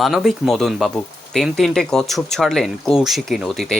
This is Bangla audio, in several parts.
মানবিক মদন বাবু তিন তিনটে কচ্ছপ ছাড়লেন কৌশিকী নদীতে।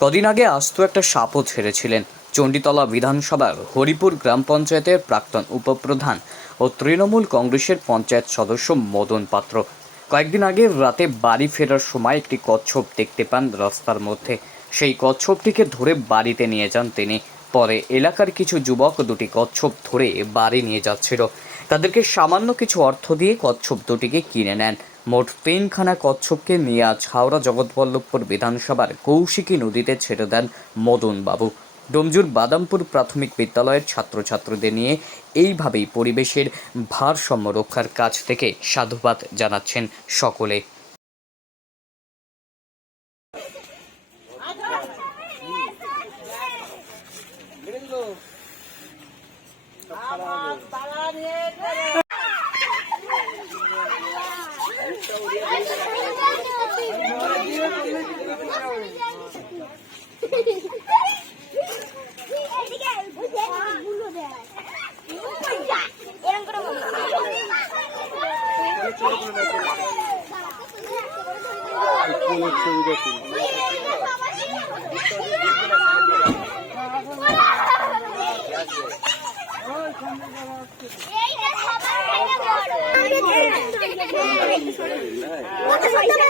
কদিন আগে আস্ত একটা সাপও ছেড়েছিলেন। চণ্ডীতলা বিধানসভার হরিপুর গ্রাম পঞ্চায়েতের প্রাক্তন উপপ্রধান ও তৃণমূল কংগ্রেসের পঞ্চায়েত সদস্য মদন পাত্র। কয়েকদিন আগে রাতে বাড়ি ফেরার সময় একটি কচ্ছপ দেখতে পান রাস্তার মধ্যে। সেই কচ্ছপটিকে ধরে বাড়িতে নিয়ে যান তিনি। পরে এলাকার কিছু যুবক দুটি কচ্ছপ ধরে বাড়ি নিয়ে যাচ্ছিল। তাদেরকে সামান্য কিছু অর্থ দিয়ে কচ্ছপ দুটিকে কিনে নেন। মোট তিনখানা কচ্ছপকে নিয়ে আজ হাওড়া জগৎবল্লভপুর বিধানসভার কৌশিকী নদীতে ছেড়ে দেন মদন বাবু ডোমজুর বাদামপুর প্রাথমিক বিদ্যালয়ের ছাত্রছাত্রীদের নিয়ে এইভাবেই পরিবেশের ভারসাম্য রক্ষার কাজ থেকে সাধুবাদ জানাচ্ছেন সকলে। হ্যাঁ। কত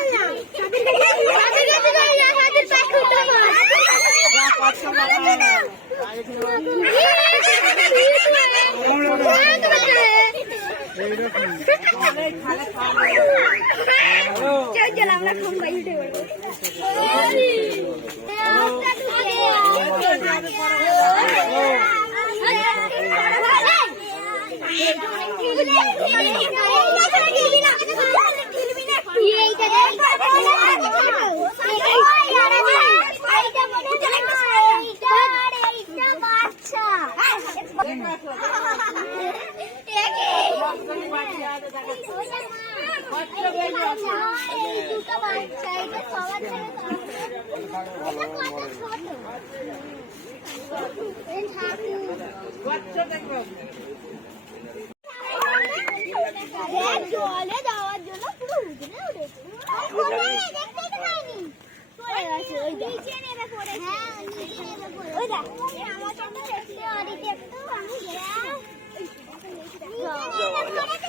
chơi chơi làm là không bị được Hãy subscribe cho kênh Ghiền Mì Gõ Để không bỏ lỡ những video hấp dẫn জলে যাওয়ার জন্য পুরো উঠে উঠেছে দেখতে পাইনি পড়ে গেছে ওই নিচে নেমে পড়ে হ্যাঁ নিচে নেমে পড়ে ওই দেখ আমার জন্য দেখতে অনেক একটু আমি গেলাম নিচে নেমে পড়েছে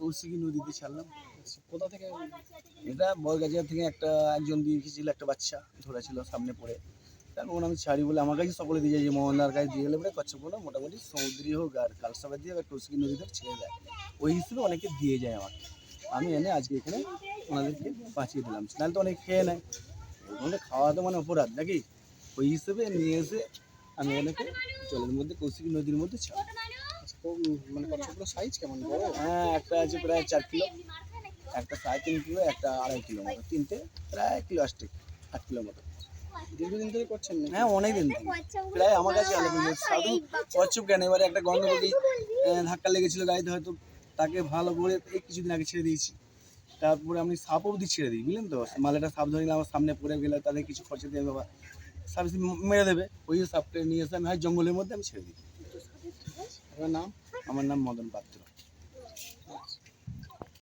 কৌশিকী নদীতে ছাড়লাম। থেকে? এটা বরগাছিয়া থেকে একটা একজন একটা বাচ্চা সামনে পড়ে। আমি ছাড়ি বলে আমার কাছে সকলে দিয়ে যে কাছে দিয়ে গেলে পরে মোটামুটি সমুদ্রী হোক আর নদীতে ছেড়ে দেয়। ওই হিসেবে অনেকে দিয়ে যায় আমাকে। আমি এনে আজকে এখানে ওনাদেরকে বাঁচিয়ে দিলাম। নাহলে তো অনেক খেয়ে নেয়। ওখানে খাওয়া তো মানে অপরাধ নাকি? ওই হিসেবে নিয়ে এসে আমি ওনাকে জলের মধ্যে, কৌশিকী নদীর মধ্যে ছাড়ি মানে কচ্ছপগুলো সাইজ কেমন বড়? হ্যাঁ একটা আছে প্রায় চার কিলো। একটা সাড়ে তিন কিলো, একটা আড়াই কিলো মতো। তিনটে প্রায় কিলো আসছে আট কিলো মতো। দীর্ঘদিন ধরে করছেন না হ্যাঁ অনেক দিন প্রায় আমার কাছে সাধু কচ্ছপ কেন এবারে একটা গন্ধবতী ধাক্কা লেগেছিল গাড়িতে হয়তো তাকে ভালো করে এই কিছুদিন আগে ছেড়ে দিয়েছি। তারপরে আমি সাপ অবধি ছেড়ে দিই, বুঝলেন তো? মালেটা সাপ ধরে আমার সামনে পড়ে গেলে তাদের কিছু খরচা দিয়ে বাবা সাপ মেরে দেবে। ওই সাপটা নিয়ে এসে আমি হয় জঙ্গলের মধ্যে আমি ছেড়ে দিই। আমার নাম? আমার নাম মদন পাত্র।